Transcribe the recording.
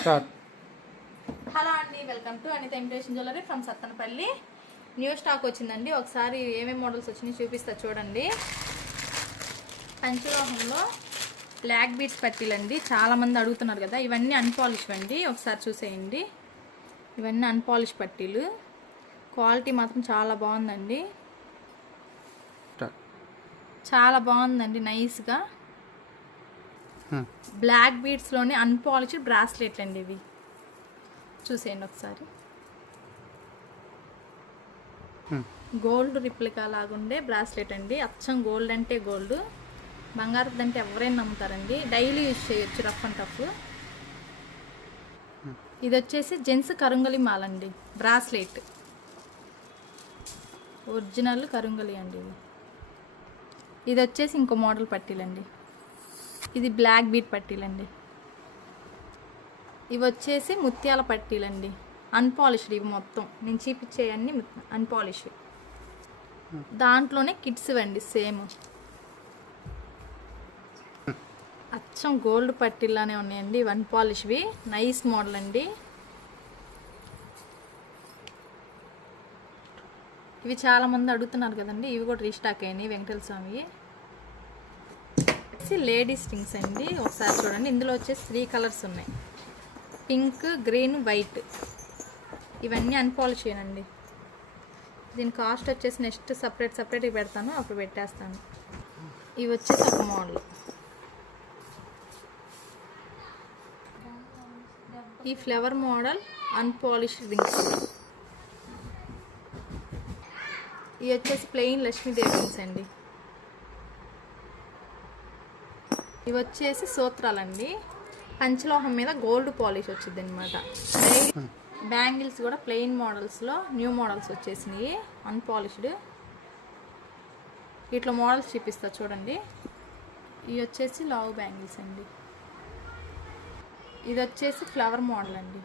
Start. Hello అండి, welcome to Anitha imitation jewellery from Sattenapalli. New stock వచ్చిందండి. ఒకసారి ఏమేమి మోడల్స్ వచ్చినాయి చూపిస్తా చూడండి. పంచలోహంలో బ్లాక్ బీడ్స్ పట్టీలండి, చాలామంది అడుగుతున్నారు కదా. ఇవన్నీ అన్పాలిష్ అండి, ఒకసారి చూసేయండి. ఇవన్నీ అన్పాలిష్ పట్టీలు, క్వాలిటీ మాత్రం చాలా బాగుందండి. చాలా బాగుందండి, నైస్గా. బ్లాక్ బీడ్స్లోనే అన్పాలిష్డ్ బ్రాస్లెట్లు అండి ఇవి. చూసేయండి ఒకసారి. గోల్డ్ రిప్లికా లాగుండే బ్రాస్లెట్ అండి. అచ్చం గోల్డ్ అంటే గోల్డ్, బంగారు అంటే ఎవరైనా నమ్ముతారండి. డైలీ యూజ్ చేయొచ్చు, రఫ్ అండ్ టఫ్. ఇది వచ్చేసి జెంట్స్ కరుంగలి మాల అండి, బ్రాస్లెట్ ఒరిజినల్ కరుంగలి అండి. ఇది వచ్చేసి ఇంకో మోడల్ పట్టీలండి. ఇది బ్లాక్ బీట్ పట్టీలండి. ఇవి వచ్చేసి ముత్యాల పట్టీలండి, అన్పాలిష్డ్. ఇవి మొత్తం నేను చూపించేవన్నీ అన్పాలిష్డ్. దాంట్లోనే కిడ్స్ అండి, సేమ్ అచ్చం గోల్డ్ పట్టీలానే ఉన్నాయండి. ఇవి అన్పాలిష్వి, నైస్ మోడల్ అండి. ఇవి చాలామంది అడుగుతున్నారు కదండి. ఇవి కూడా రీస్టాక్ అయినాయి, వెంకటేశ్వర స్వామి. లేడీస్ రింగ్స్ అండి, ఒకసారి చూడండి. ఇందులో వచ్చేసి 3 కలర్స్ ఉన్నాయి, పింక్, గ్రీన్, వైట్. ఇవన్నీ అన్పాలిష్ అండి. దీని కాస్ట్ వచ్చేసి నెక్స్ట్ సపరేట్గా పెడతాను, అప్పుడు పెట్టేస్తాను. ఇవి వచ్చేసి ఒక మోడల్. ఈ ఫ్లవర్ మోడల్ అన్పాలిష్డ్ రింగ్స్. ఇవి వచ్చేసి ప్లెయిన్ లక్ష్మీదేవి రింగ్స్ అండి. ఇవి వచ్చేసి సూత్రాలండి, పంచలోహం మీద గోల్డ్ పాలిష్ వచ్చింది అనమాట. బ్యాంగిల్స్ కూడా ప్లెయిన్ మోడల్స్లో న్యూ మోడల్స్ వచ్చేసినాయి, అన్పాలిష్డ్. ఇట్లా మోడల్స్ చూపిస్తా చూడండి. ఇవి వచ్చేసి లావ్ బ్యాంగిల్స్ అండి. ఇది వచ్చేసి ఫ్లవర్ మోడల్ అండి.